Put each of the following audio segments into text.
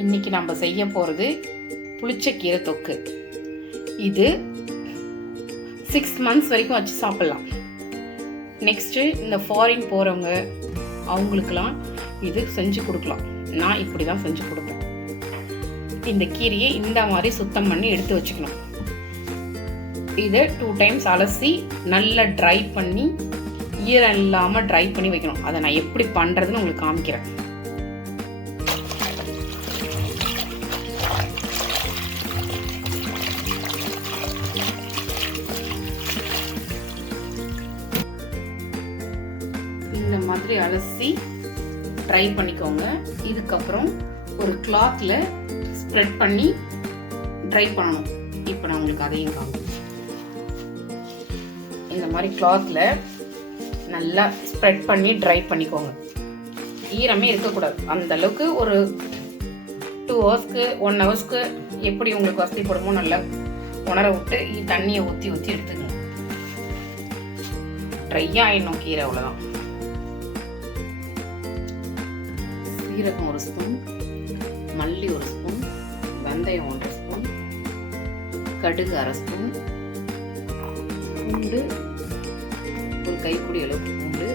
இன்னைக்கு நம்ம செய்ய போகிறது புளிச்சக்கீரை தொக்கு. இது 6 months வரைக்கும் வச்சு சாப்பிட்லாம். நெக்ஸ்ட்டு இந்த ஃபாரின் போகிறவங்க அவங்களுக்கெல்லாம் இது செஞ்சு கொடுக்கலாம். நான் இப்படி தான் செஞ்சு கொடுப்பேன். இந்த கீரையை இந்த மாதிரி சுத்தம் பண்ணி எடுத்து வச்சுக்கணும். இதை 2 times அலசி நல்லா ட்ரை பண்ணி ஈரம் இல்லாமல் ட்ரை பண்ணி வைக்கணும். அதை நான் எப்படி பண்ணுறதுன்னு உங்களுக்கு காமிக்கிறேன். இந்த மாதிரி அலசி ட்ரை பண்ணிக்கோங்க. இதுக்கப்புறம் ஒரு கிளாத்தில் ஸ்ப்ரெட் பண்ணி ட்ரை பண்ணணும். இப்போ நான் உங்களுக்கு அதையும் காமிக்கிறேன். இந்த மாதிரி கிளாத்தில் நல்லா ஸ்ப்ரெட் பண்ணி ட்ரை பண்ணிக்கோங்க. ஈரமே இருக்கக்கூடாது. அந்த அளவுக்கு ஒரு 2 hours 1 hours எப்படி உங்களுக்கு வசதிப்படுமோ நல்லா உணர விட்டு தண்ணியை ஊற்றி எடுத்துக்கணும். ட்ரையாக ஆயிடணும் கீரை, அவ்வளோதான். சீரகம் 1 ஸ்பூன், மல்லி 1 ஸ்பூன், வெந்தயம் 1 ஸ்பூன், கடுகு 1/2 ஸ்பூன், பூண்டு ஒரு கைப்பிடி அளவு பூண்டு,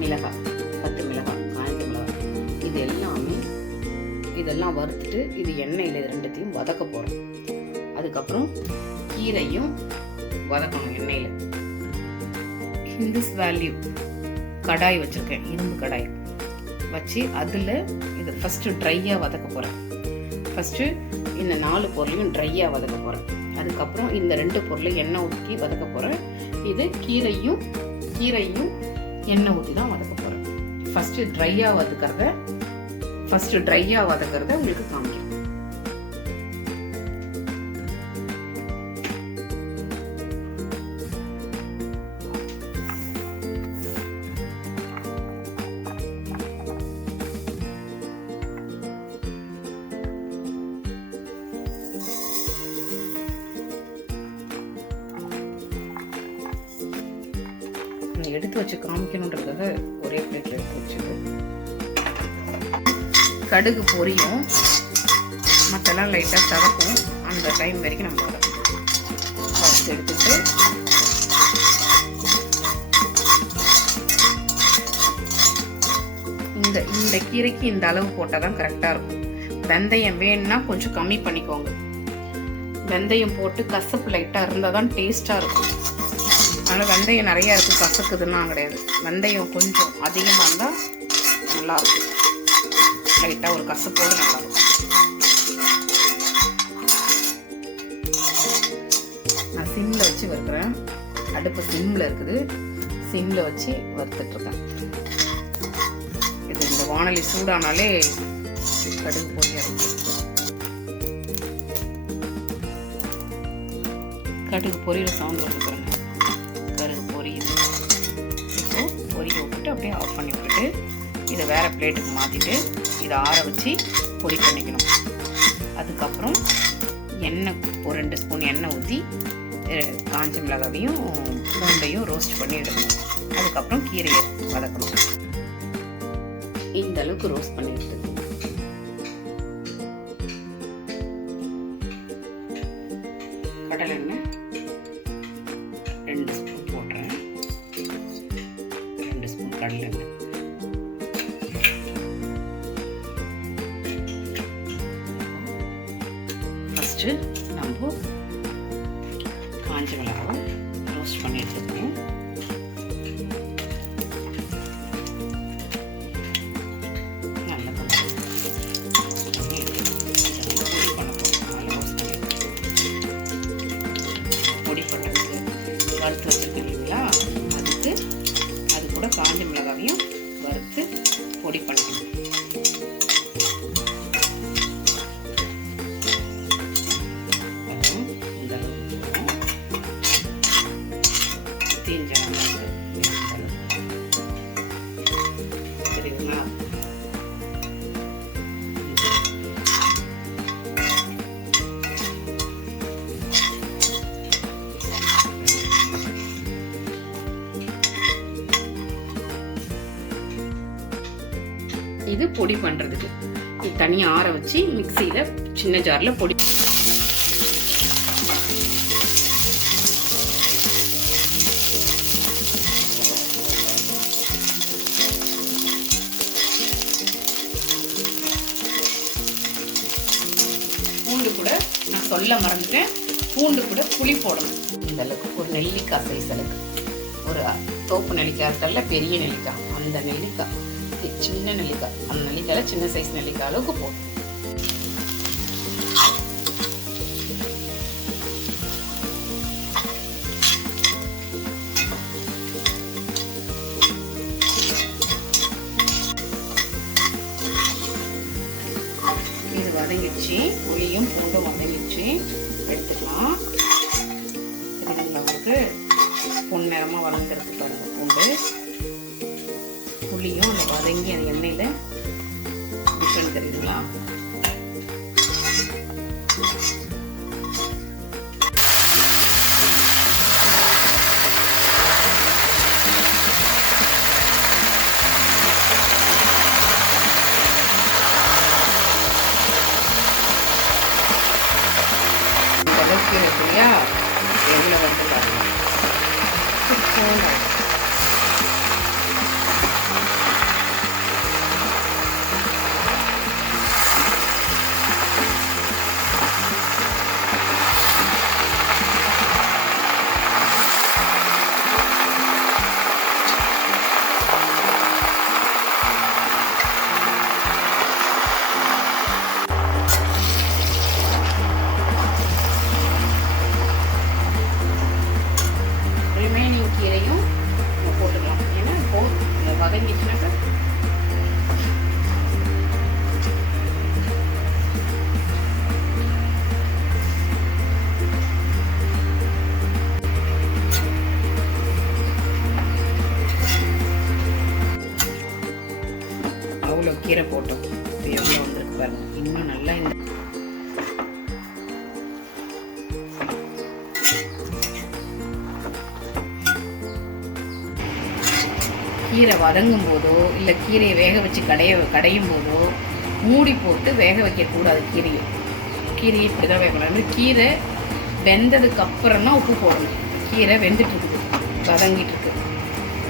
மிளகாய் 10 மிளகாய், காய்ந்த மிளகாய், இதெல்லாம் வறுத்துட்டு இது எண்ணெயில் ரெண்டுத்தையும் வதக்க போகிறோம். அதுக்கப்புறம் கீரையும் வதக்கணும் எண்ணெயில். ஹிந்துஸ் வேல்யூ கடாய் வச்சுருக்கேன், இரும்பு கடாய் வச்சு அதில் இதை ஃபஸ்ட்டு ட்ரையாக வதக்க போகிறேன். ஃபஸ்ட்டு இந்த 4 பொருளையும் ட்ரையாக வதக்க போகிறேன். அதுக்கப்புறம் இந்த 2 பொருளையும் எண்ணெய் ஊற்றி வதக்க போகிறேன். இது கீரையும் எண்ணெய் ஊற்றி தான் வதக்க போகிறேன். ஃபஸ்ட்டு ட்ரையாக வதக்கிறத உங்களுக்கு காமிக்கிறேன். எடுத்து வச்சு காமிக்கணுன்றதுக்காக ஒரே பிளேட்ல எடுத்து வச்சுது. கடுகு பொரியும், மற்றெல்லாம் லைட்டாக தவக்கும். அந்த டைம் வரைக்கும் நம்ம வறுத்து எடுத்துட்டு இந்த கீரைக்கு இந்த அளவு போட்டால் தான் கரெக்டாக இருக்கும். வெந்தயம் வேணும்னா கொஞ்சம் கம்மி பண்ணிக்கோங்க. வெந்தயம் போட்டு கசப்பு லைட்டாக இருந்தால் தான் டேஸ்ட்டாக இருக்கும். அதனால் வெந்தயம் நிறையா இருக்குது, கசக்குதுன்னா கிடையாது. வெந்தயம் கொஞ்சம் அதிகமாக இருந்தால் நல்லாயிருக்கும். லைட்டாக ஒரு கசப்போடு நல்லாயிருக்கும். நான் சிம்மில் வச்சு வறுக்கிறேன். அடுப்பு சிம்மில் இருக்குது. சிம்மில் வச்சு வறுத்துட்ருக்கேன். இது இந்த வானொலி சூடானாலே கடுகு பொரியும். கடுகு பொரியிற சவுண்ட் வந்துக்கிறேன். கடுகு பொரியுது. இப்போ பொரிய விட்டுட்டு அப்படியே ஆஃப் பண்ணி விட்டுட்டு இதை வேறு பிளேட்டுக்கு மாற்றிட்டு இதை ஆற வச்சு பொடி பண்ணிக்கணும். அதுக்கப்புறம் எண்ணெய் ஒரு 2 ஸ்பூன் எண்ணெய் ஊற்றி காஞ்ச மிளகாவையும் பூண்டையும் ரோஸ்ட் பண்ணி எடுக்கணும். அதுக்கப்புறம் கீரையை வதக்கணும். இந்த அளவுக்கு ரோஸ்ட் பண்ணி எடுத்துக்கணும். கடலை எண்ணெய் 2 ஸ்பூன் போடுறேன். 2 ஸ்பூன் கடலை எண்ணெய். ஃபஸ்ட்டு நம்ம காஞ்ச மிளகாவை ரோஸ்ட் பண்ணி எடுத்துக்கணும். நல்லா பொடி பண்ணுறதுக்கு வறுத்து வச்சுருக்கேன் இல்லைங்களா, அது கூட காஞ்ச மிளகாவையும் வறுத்து பொடி பண்ணிக்கணும். தெரியுங்களா, இது பொடி பண்ணுறதுக்கு. தனியாக ஆற வச்சு மிக்சியில் சின்ன ஜாரில் பொடி. பூண்டு கூட நான் சொல்ல மறந்துட்டேன், பூண்டு கூட புளி போடணும். இந்த அளவுக்கு ஒரு நெல்லிக்காய் சைஸ் அளவுக்கு, ஒரு தோப்பு நெல்லிக்காய் இருக்கல்ல, பெரிய நெல்லிக்காய், அந்த நெல்லிக்காய், சின்ன நெல்லிக்காய், அந்த நெல்லிக்காயில் சின்ன சைஸ் நெல்லிக்காய் அளவுக்கு போடும். இது வதங்கிடுச்சு, புளியும் பூண்டும் வதங்கிடுச்சு, எடுத்துக்கலாம். உங்களுக்கு பொன்னிறமாக வளர்ந்துருக்கு பாருங்க பூண்டு. புளியும் அந்த வதங்கி அந்த எண்ணெயில் டிஃப்ரெண்ட் தெரியுதுங்களா? இந்த அளவுக்கு இல்லையா, எவ்வளோ வந்து பாருங்க. கீரையும் போட்டுக்கலாம். ஏன்னா இப்போ வதங்கிச்சுனாக்க அவ்வளோ கீரை போட்டோம். எவ்வளோ வந்துருக்கு பாருங்க. இன்னும் நல்லா இந்த கீரை வதங்கும் போதோ இல்லை கீரையை வேக வச்சு கடையும் போதோ மூடி போட்டு வேக வைக்கக்கூடாது. கீரையை இப்படி தான் வேகணும். கீரை வெந்ததுக்கு அப்புறம் தான் உப்பு போடணும். கீரை வெந்துட்டு இருக்குது, வதங்கிட்டு இருக்கு.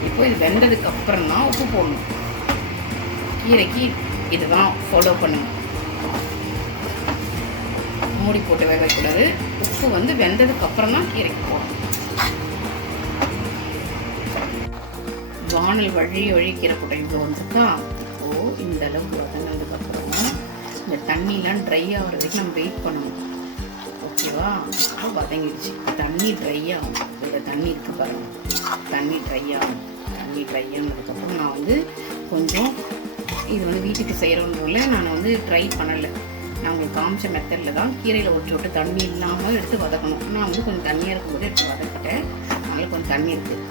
இப்போ இது வெந்ததுக்கு அப்புறம் தான் உப்பு போடணும். கீரைக்கு இதுதான் ஃபாலோ பண்ணுங்க. மூடி போட்டு வேக வைக்கக்கூடாது. உப்பு வந்து வெந்ததுக்கு அப்புறம் தான் கீரைக்கு போடணும். வானல் வழி கீரை போட்ட இவ்வளோ வந்துருக்கா. இப்போது இந்த அளவுக்கு வதங்கினதுக்கப்புறம் இந்த தண்ணிலாம் ட்ரை ஆகிற வரைக்கும் நம்ம வெயிட் பண்ணணும். ஓகேவா? வதங்கிடுச்சு. தண்ணி ட்ரை ஆகும். இதில் தண்ணி இருக்குது பாருங்கள், தண்ணி ட்ரை ஆகும். தண்ணி ட்ரை ஆனதுக்கப்புறம் நான் வந்து கொஞ்சம் இது வந்து வீட்டுக்கு செய்கிறவங்கள நான் வந்து ட்ரை பண்ணலை. நான் உங்களுக்கு காமிச்ச மெத்தடில் தான் கீரையில் ஒட்டு தண்ணி இல்லாமல் எடுத்து வதக்கணும். நான் வந்து கொஞ்சம் தண்ணியாக இருக்கும்போது எடுத்து வதக்கிட்டேன். அதனால் கொஞ்சம் தண்ணி இருக்குது.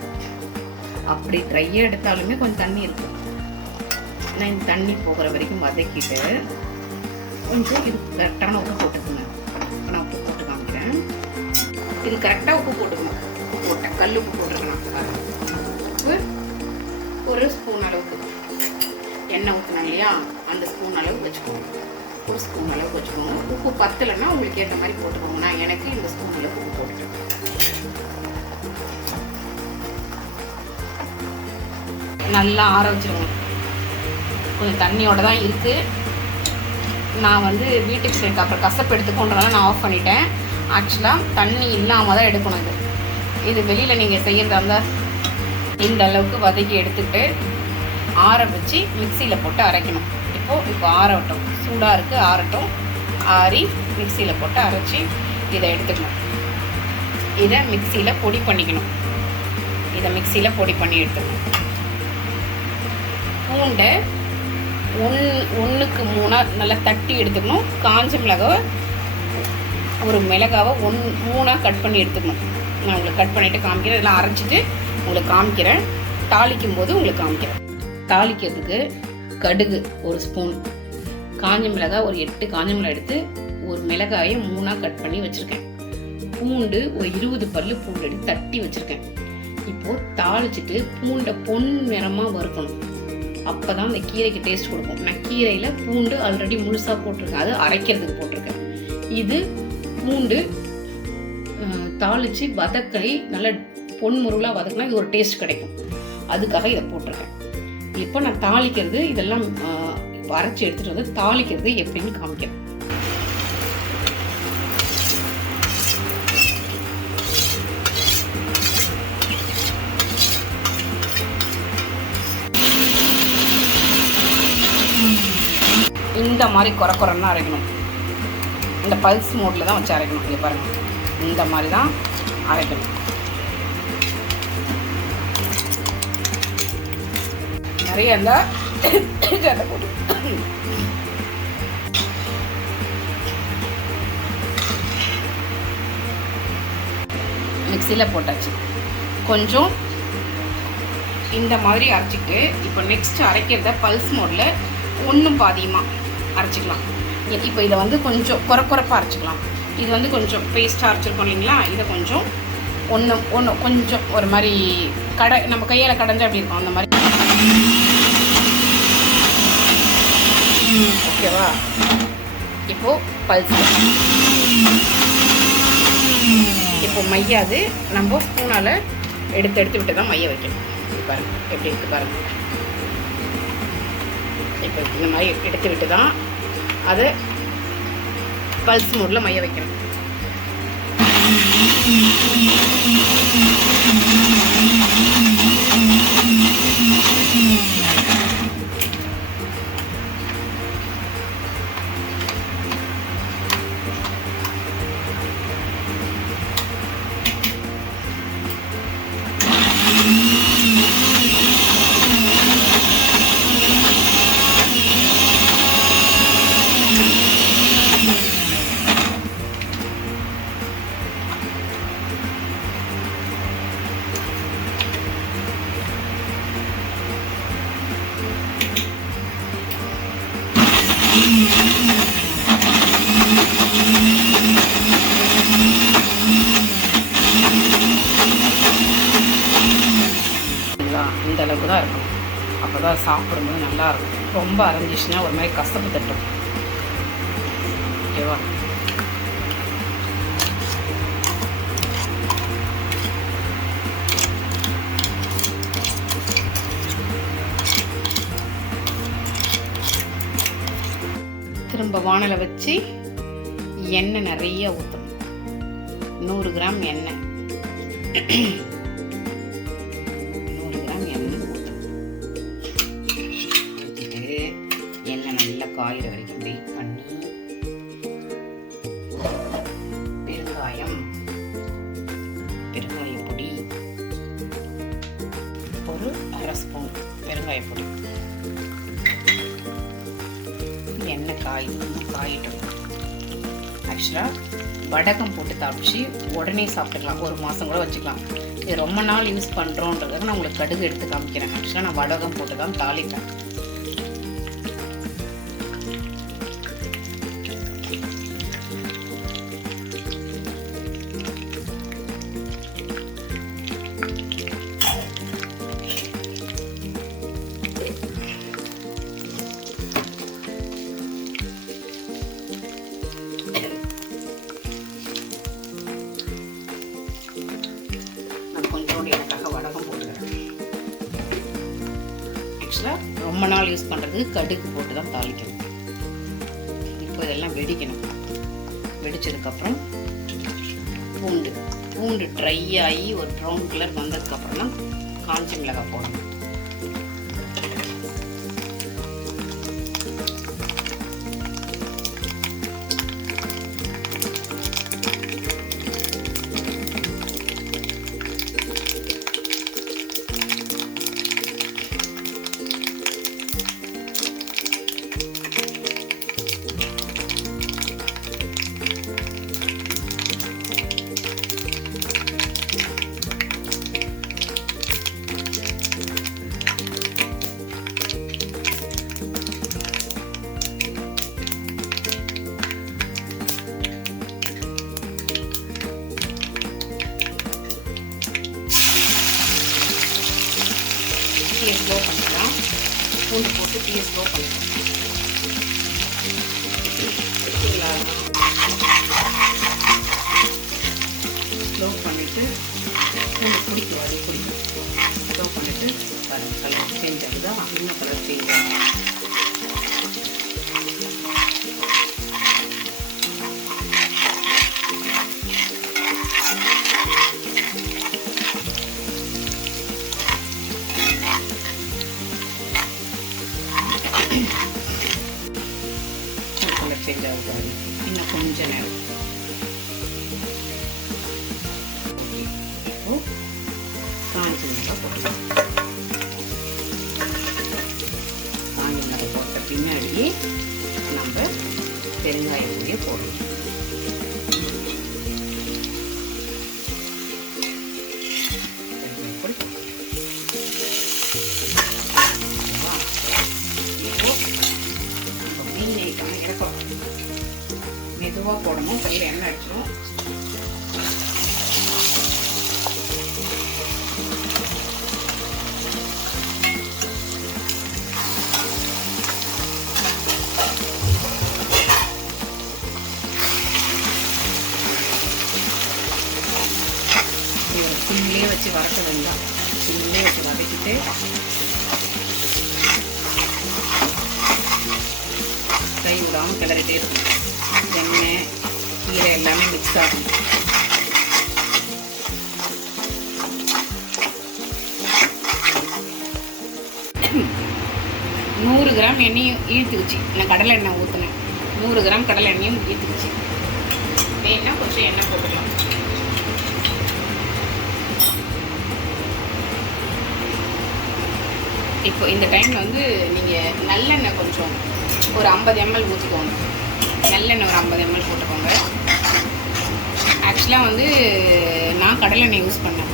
அப்படி ட்ரையாக எடுத்தாலுமே கொஞ்சம் தண்ணி இருக்கும். நான் இந்த தண்ணி போகிற வரைக்கும் வதக்கிட்டு கொஞ்சம் இது கரெக்டான உப்பு போட்டுக்கோங்க. நான் உப்பு போட்டு காமிக்கிறேன். இது கரெக்டாக உப்பு போட்டுக்கணும். உப்பு போட்டேன், கல் உப்பு போட்டுருக்கேன். உப்பு ஒரு ஸ்பூன் அளவுக்கு, எண்ணெய் ஊற்றினா இல்லையா அந்த ஸ்பூன் அளவுக்கு வச்சுக்கோங்க. ஒரு ஸ்பூன் அளவுக்கு வச்சுக்கோங்க. உப்பு பத்தலைன்னா உங்களுக்கு ஏற்ற மாதிரி போட்டுக்கோங்க. நான் எனக்கு இந்த ஸ்பூன் அளவுக்கு உப்பு போட்டுட்டேன். நல்லா ஆற வச்சுருவோம். கொஞ்சம் தண்ணியோடு தான் இருக்குது. நான் வந்து வீட்டுக்கு சேர்க்க அப்புறம் கசப்பு எடுத்துக்கொண்டனால நான் ஆஃப் பண்ணிட்டேன். ஆக்சுவலாக தண்ணி இல்லாமல் தான் எடுக்கணும். இது வெளியில் நீங்கள் செய்கிறதா இருந்தால் இந்த அளவுக்கு வதக்கி எடுத்துக்கிட்டு ஆற வச்சு மிக்சியில் போட்டு அரைக்கணும். இப்போ ஆறட்டும், சூடாக இருக்குது, ஆறட்டும். ஆறி மிக்சியில் போட்டு அரைச்சி இதை எடுத்துக்கணும். இதை மிக்சியில் பொடி பண்ணிக்கணும். மிக்சியில் பொடி பண்ணி எடுத்துக்கணும். பூண்டை 1க்கு 3 நல்லா தட்டி எடுத்துக்கணும். காஞ்ச மிளகாவை ஒரு மிளகாவை 3 கட் பண்ணி எடுத்துக்கணும். நான் உங்களுக்கு கட் பண்ணிவிட்டு காமிக்கிறேன். இதெல்லாம் அரைச்சிட்டு உங்களுக்கு காமிக்கிறேன். தாளிக்கும் போது உங்களுக்கு காமிக்கிறேன். தாளிக்கிறதுக்கு கடுகு 1 ஸ்பூன், காஞ்ச மிளகாய் ஒரு 8 காஞ்ச மிளகாய் எடுத்து ஒரு மிளகாயை 3 கட் பண்ணி வச்சுருக்கேன். பூண்டு ஒரு 20 பல்லு பூண்டு எடுத்து தட்டி வச்சுருக்கேன். இப்போது தாளிச்சிட்டு பூண்டை பொன் நிறமாக வறுக்கணும். அப்போ தான் இந்த கீரைக்கு டேஸ்ட் கொடுக்கும். நான் கீரையில் பூண்டு ஆல்ரெடி முழுசாக போட்டிருக்கேன், அது அரைக்கிறதுக்கு போட்டிருக்கேன். இது பூண்டு தாளித்து வதக்கி நல்லா பொன்முருளாக வதக்கினா இது ஒரு டேஸ்ட் கிடைக்கும், அதுக்காக இதை போட்டிருக்கேன். இப்போ நான் தாளிக்கிறது இதெல்லாம் அரைச்சி எடுத்துகிட்டு வந்து தாளிக்கிறது எப்படின்னு காமிக்கிறேன். இந்த மாதிரி குறைன்னு அரைக்கணும். இந்த பல்ஸ் மோடில் தான் வச்சு அரைக்கணும். இங்கே பாருங்கள், இந்த மாதிரி தான் அரைக்கணும். நிறைய இருந்தால் ஜடை போட்டு மிக்சியில் போட்டாச்சு. கொஞ்சம் இந்த மாதிரி அரைச்சிக்கிட்டு இப்போ நெக்ஸ்ட் அரைக்கிறத பல்ஸ் மோடில் ஒன்றும் பாதியமாக அரைச்சிக்கலாம். இப்போ இதை வந்து கொஞ்சம் குறைப்பாக அரைச்சிக்கலாம். இது வந்து கொஞ்சம் பேஸ்ட்டாக அரைச்சிருக்கோம் இல்லைங்களா, இதை கொஞ்சம் ஒன்று கொஞ்சம் ஒரு மாதிரி நம்ம கையால் கடைஞ்சா அப்படி இருக்கும், அந்த மாதிரி. ஓகேவா? இப்போது பல்ஸ் இப்போ மையாது நம்ம ஸ்பூனால் எடுத்து விட்டு தான் மைய வைக்கணும். இது பாருங்கள் எப்படி இருக்குது பாருங்கள். இப்போ இந்த மாதிரி எடுத்து விட்டு தான் அதை பல்ஸ் மோடில் மைய வைக்கணும். இந்த அளவுக்கு தான் இருக்கும், அப்போ தான் சாப்பிடும்போது நல்லாயிருக்கும். ரொம்ப அரைஞ்சிச்சுன்னா ஒரு மாதிரி கசப்பு தட்டும். ஓகேவா? திரும்ப வானலை வச்சு எண்ணெய் நிறைய ஊற்றணும். 100 கிராம் எண்ணெய், 100 கிராம் எண்ணெய் ஊற்றணும். ஊற்றிட்டு எண்ணெய் நல்லா காயிற வரைக்கும் வெயிட் பண்ணி பெருங்காய பொடி ஒரு 1/2 ஸ்பூன் பெருங்காய பொடி. எண்ணெய் காயிட்டும். ஆக்சுவலாக வடகம் போட்டு தாளிச்சு உடனே சாப்பிட்டுக்கலாம், 1 மாதம் கூட வச்சுக்கலாம். இது ரொம்ப நாள் யூஸ் பண்ணுறோன்றதுக்கு நான் உங்களுக்கு கடுகு எடுத்து காமிக்கிறேன். ஆக்சுவலாக நான் வடகம் போட்டு தான் தாளிப்பேன். ரொம்ப நாள் யூஸ் பண்ணுறதுக்கு கடுகு போட்டு தான் தாளிக்கணும். இப்போ இதெல்லாம் வெடிக்கணும். வெடிச்சதுக்கப்புறம் பூண்டு ட்ரை ஆகி ஒரு ப்ரௌன் கலர் வந்ததுக்கப்புறம் தான் காஞ்ச மிளகாய் போடணும். ஃபஸ்ட்டு தீயை ஸ்லோ பண்ணிக்கணும். ஸ்லோ பண்ணிவிட்டு பூண்டு பிடிக்கும், அது பிடிக்கும். ஸ்லோ பண்ணிவிட்டு கலர் சேஞ்ச் ஆகுதா, இன்னும் கலர் சேஞ்ச் ஆகும். கலர் சேஞ்ச் ஆகுது, இன்னும் கொஞ்சம் நேரம். இப்போ காஞ்சி மிளகாய் போடலாம். காஞ்சி மிளகாய் போட்ட பின்னாடி நம்ம பெருங்காயம் பொடியை போடணும். மெதுவாக போடணும், கையில் எண்ணெய் அடிச்சிடும். சிம்லேயே வச்சு வதக்க வேண்டாம், சிம்லேயே வச்சு வதக்கிட்டு கை விடாமல் கிளறிட்டே இருக்கும். எண்ணெய் கீரை எல்லாமே மிக்ஸ் ஆகும். நூறு கிராம் எண்ணெயும் இழுத்துக்குச்சு. நான் கடலை எண்ணெய் ஊற்றினேன், 100 கிராம் கடலை எண்ணெயும் இழுத்துக்குச்சு. வேணா கொஞ்சம் எண்ணெய் போட்டுக்கலாம். இப்போ இந்த டைமில் வந்து நீங்கள் நல்லெண்ணெய் கொஞ்சம் ஒரு 50 ml ஊற்றிக்கோங்க. நல்லெண்ணெய் ஒரு 50 ml போட்டுக்கோங்க. ஆக்சுவலாக வந்து நான் கடலெண்ணெய் யூஸ் பண்ணேன்.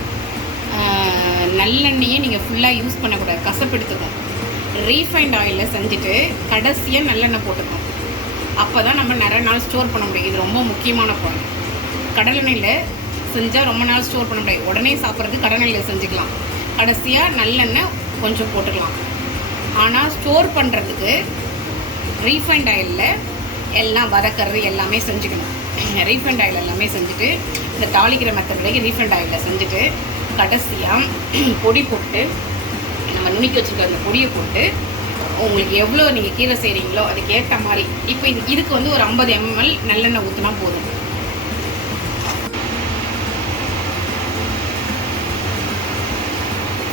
நல்லெண்ணெயே நீங்கள் ஃபுல்லாக யூஸ் பண்ணக்கூடாது, கசப்பெடுத்துக்கும். ரீஃபைண்ட் ஆயிலில் செஞ்சுட்டு கடைசியாக நல்லெண்ணெய் போட்டுக்கணும். அப்போ தான் நம்ம நிறைய நாள் ஸ்டோர் பண்ண முடியும். இது ரொம்ப முக்கியமான பாயிண்ட். கடலெண்ணெயில் செஞ்சால் ரொம்ப நாள் ஸ்டோர் பண்ண முடியாது. உடனே சாப்பிட்றதுக்கு கடலெண்ணெயில் செஞ்சுக்கலாம், கடைசியாக நல்லெண்ணெய் கொஞ்சம் போட்டுக்கலாம். ஆனால் ஸ்டோர் பண்ணுறதுக்கு ரீஃபைண்ட் ஆயிலில் எல்லாம் வதக்கிறது எல்லாமே செஞ்சுக்கணும். ரீஃபைண்ட் ஆயில் எல்லாமே செஞ்சுட்டு இந்த தாளிக்கிற மெத்தடில் ரீஃபைண்ட் ஆயிலில் செஞ்சுட்டு கடைசியாக பொடி போட்டு நம்ம நுணுக்கி வச்சுருக்க அந்த பொடியை போட்டு உங்களுக்கு எவ்வளோ நீங்கள் கீரை செய்கிறீங்களோ அதுக்கு ஏற்ற மாதிரி இப்போ இதுக்கு வந்து ஒரு 50 ml நல்லெண்ணெய் ஊற்றினா போதும்.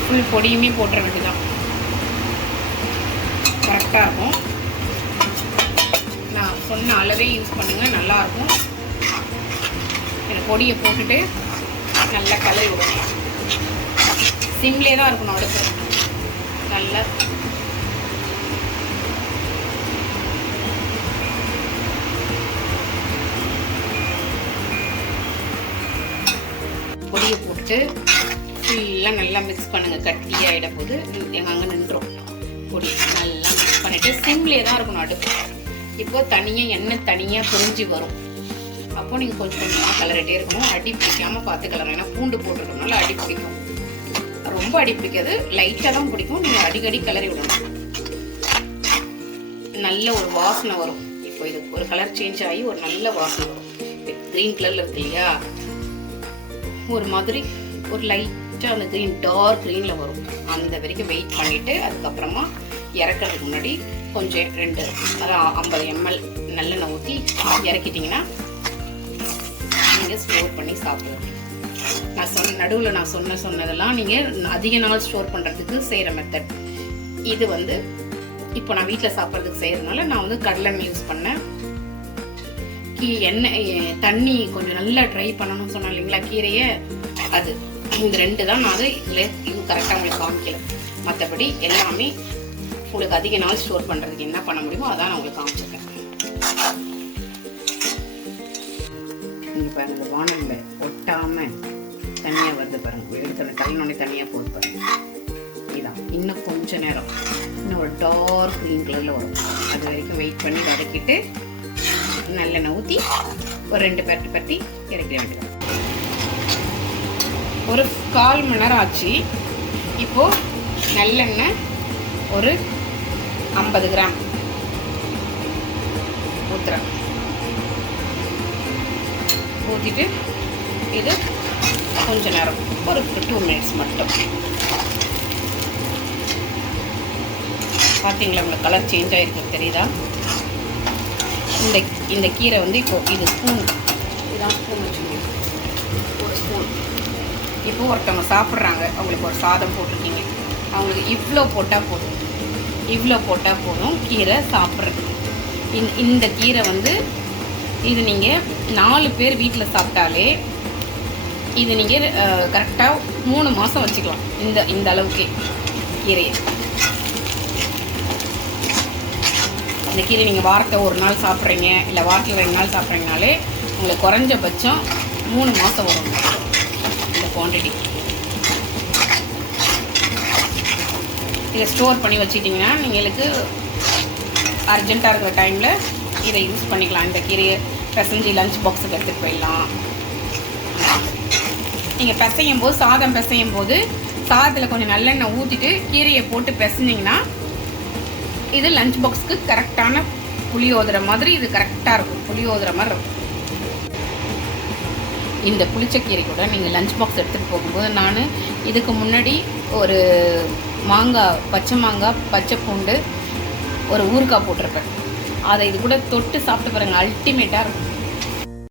ஃபுல் பொடியுமே போட்டுற வேண்டியதான், கரெக்டாக இருக்கும். நான் சொன்ன அளவே யூஸ் பண்ணுங்கள், நல்லாயிருக்கும். எனக்கு பொடியை போட்டுட்டு நல்லா கலரி விடணும். சிம்லே தான் இருக்கணும் அடுப்பு. நல்லா பொடியை போட்டு ஃபுல்லாக நல்லா மிக்ஸ் பண்ணுங்கள். கட்டியாகிட போது அங்கே நின்றோம். பொடி நல்லா மிக்ஸ் பண்ணிவிட்டு சிம்லே தான் இருக்கணும் அடுப்பு. இப்போது தனியாக எண்ணெய் தனியாக பிரிஞ்சு வரும். அப்போது நீங்கள் கொஞ்சம் கொஞ்சமாக கலரிட்டே இருக்கணும். அடி பிடிக்காமல் பார்த்து கலரணும். ஏன்னா பூண்டு போட்டுருக்கனால அடி பிடிக்கும். ரொம்ப அடி பிடிக்காது, லைட்டாக தான் பிடிக்கும். நீங்கள் அடிக்கடி கிளறி விடணும். நல்ல ஒரு வாசனை வரும். இப்போ இது ஒரு கலர் சேஞ்ச் ஆகி ஒரு நல்ல வாசனை வரும். க்ரீன் கலரில் இருக்கு இல்லையா, ஒரு மாதிரி ஒரு லைட்டாக அந்த க்ரீன் டார்க் க்ரீனில் வரும். அந்த வரைக்கும் வெயிட் பண்ணிவிட்டு அதுக்கப்புறமா இறக்கிறதுக்கு முன்னாடி கொஞ்சம் 50 ml நல்லெண்ணெய் ஊற்றி இறக்கிட்டிங்கன்னா நீங்கள் ஸ்டோர் பண்ணி சாப்பிடுவோம். நான் நடுவில் நான் சொன்னதெல்லாம் நீங்கள் அதிக நாள் ஸ்டோர் பண்ணுறதுக்கு செய்கிற மெத்தட். இது வந்து இப்போ நான் வீட்டில் சாப்பிட்றதுக்கு செய்கிறதுனால நான் வந்து கடலெண்ணெய் யூஸ் பண்ணேன். எண்ணெய் தண்ணி கொஞ்சம் நல்லா ட்ரை பண்ணணும்னு சொன்னேன் இல்லைங்களா கீரையை, அது இந்த 2 தான் நான் இதில் இது கரெக்டாக உங்களுக்கு காமிக்கல. மற்றபடி எல்லாமே உங்களுக்கு அதிக நாள் ஸ்டோர் பண்ணுறதுக்கு என்ன பண்ண முடியுமோ அதான் நான் உங்களுக்கு காமிச்சிருக்கேன். நீங்கள் பாருங்கள், இந்த வானலில் ஒட்டாமல் தனியாக வருது பாருங்கள். எடுத்து கல்லினோடனே தனியாக போட்டு பாருங்கள். இதுதான் இன்னும் கொஞ்சம் நேரம், இன்னும் ஒரு டார்க் க்ரீன் கலரில் வரும். அது வரைக்கும் வெயிட் பண்ணி வதக்கிட்டு நல்லெண்ணெய் ஊற்றி ஒரு 2 பரட்டி இறக்கிட வேண்டியது. ஒரு 1/4 மணி நேரம் ஆச்சு. இப்போது நல்லெண்ணெய் ஒரு 50 கிராம் ஊற்றுறேன். ஊற்றிட்டு இது கொஞ்ச நேரம் ஒரு 2 மினிட்ஸ் மட்டும். பார்த்தீங்களா உங்களுக்கு கலர் சேஞ்ச் ஆகிருக்கு தெரியுதா? இந்த கீரை வந்து இப்போது இது ஸ்பூன், இதுதான் ஸ்பூன் வச்சுருக்கேன், ஒரு ஸ்பூன். இப்போ ஒருத்தவங்க சாப்பிட்றாங்க, அவங்களுக்கு ஒரு சாதம் போட்டிருக்கீங்க, அவங்களுக்கு இவ்வளோ போட்டால் போதும், இவ்வளோ போட்டால் போதும் கீரை சாப்பிட்றதுக்கு. இந்த கீரை வந்து இது நீங்கள் 4 பேர் வீட்டில் சாப்பிட்டாலே இது நீங்கள் கரெக்டாக 3 மாதம் வச்சுக்கலாம். இந்த அளவுக்கு கீரையை. இந்த கீரை நீங்கள் வாரத்தில் 1 நாள் சாப்பிட்றீங்க, இல்லை வாரத்தில் 2 நாள் சாப்பிட்றீங்கனாலே உங்களுக்கு குறைஞ்சபட்சம் 3 மாதம் வரும் இந்த குவான்டிட்டி. இதை ஸ்டோர் பண்ணி வச்சுட்டிங்கன்னா நீங்களுக்கு அர்ஜெண்ட்டாக இருக்கிற டைமில் இதை யூஸ் பண்ணிக்கலாம். இந்த கீரையை பிசைஞ்சு லஞ்ச் பாக்ஸுக்கு எடுத்துகிட்டு போயிடலாம். நீங்கள் பிசையும் போது, சாதம் பிசையும் போது சாதத்தில் கொஞ்சம் நல்லெண்ணெய் ஊற்றிட்டு கீரையை போட்டு பிசைஞ்சிங்கன்னா இது லஞ்ச் பாக்ஸுக்கு கரெக்டான புளியோதரை மாதிரி, இது கரெக்டாக இருக்கும், புளியோதரை மாதிரி இருக்கும். இந்த புளிச்சக்கீரை கூட நீங்கள் லஞ்ச் பாக்ஸ் எடுத்துகிட்டு போகும்போது, நான் இதுக்கு முன்னாடி ஒரு மாங்காய், பச்சை மாங்காய், பச்சை பூண்டு, ஒரு ஊறுகாய் போட்டிருப்பேன். அதை இது கூட தொட்டு சாப்பிட்டு பாருங்கள், அல்டிமேட்டாக இருக்கும்.